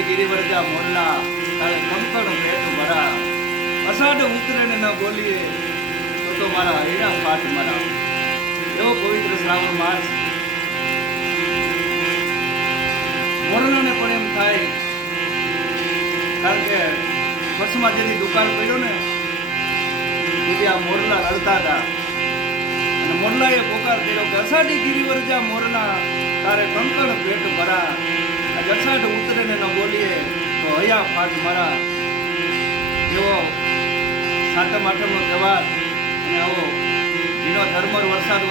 અષાઢી ગિરિવરજા મોલ્લા તારે કંકણ ભેટ મરા અષાઢ ઉતરણ ને બોલીએ, તો તો મારા હૈરા પાઠ મરા. એવો પવિત્ર શ્રાવણ માસ. મોરલાને પણ એમ થાય, કારણ કે બસમાં જેની દુકાન પડ્યો ને તેથી આ મોરલા રડતા હતા. અને મોરલાએ પોકાર કર્યો કે અષાઢી ગિરિવરજા મોરલા તારે કંકણ ભેટ ભરા. અષાઢ ઉતરે ને બોલીએ, તો હયા ફાટ મારા જેવો સાતમ, આઠમનો તહેવાર અને આવો ધર્મર વરસાદ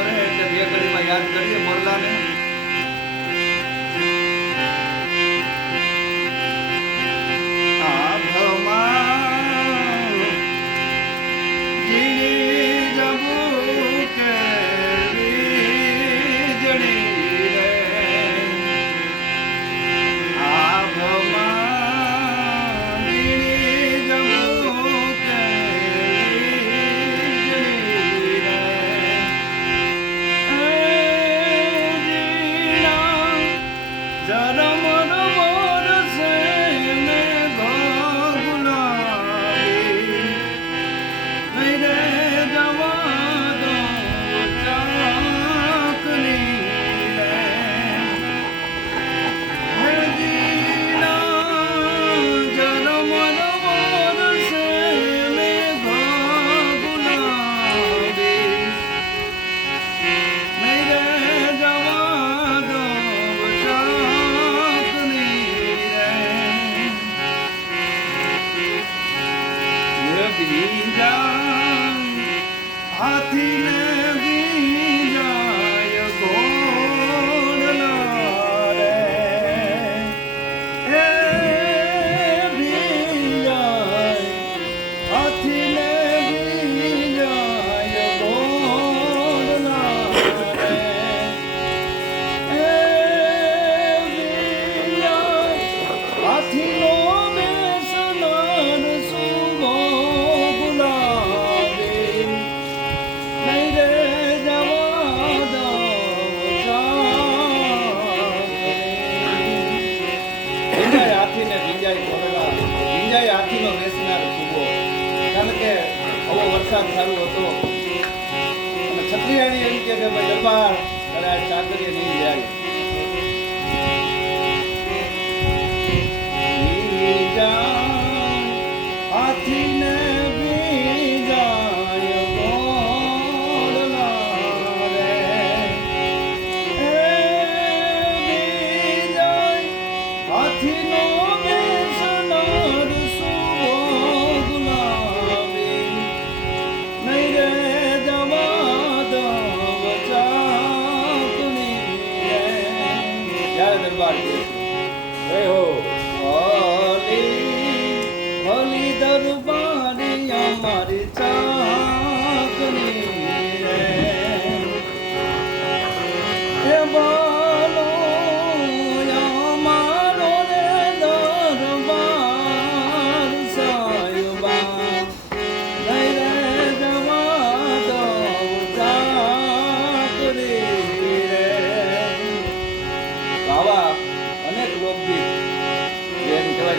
Athena. વરસાદ ચાલુ હતો. અને છત્રીયાણી એમ કે ભાઈ દરબાર કદાચ જાય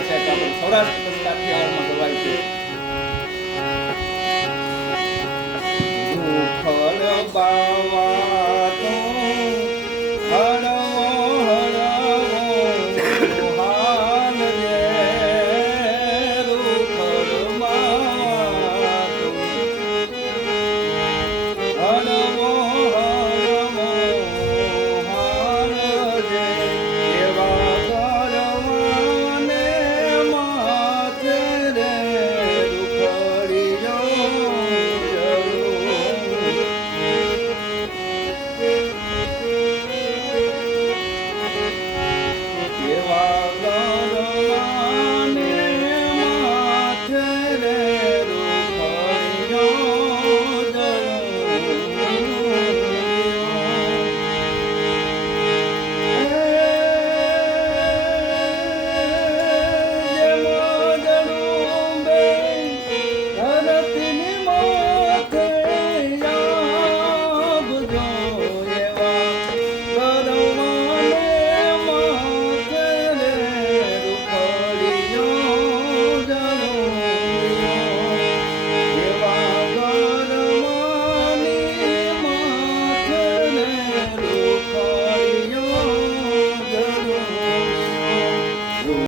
સાહેબ આપણે સૌરાષ્ટ્ર કલાકથી આવરમાં ગવાય છે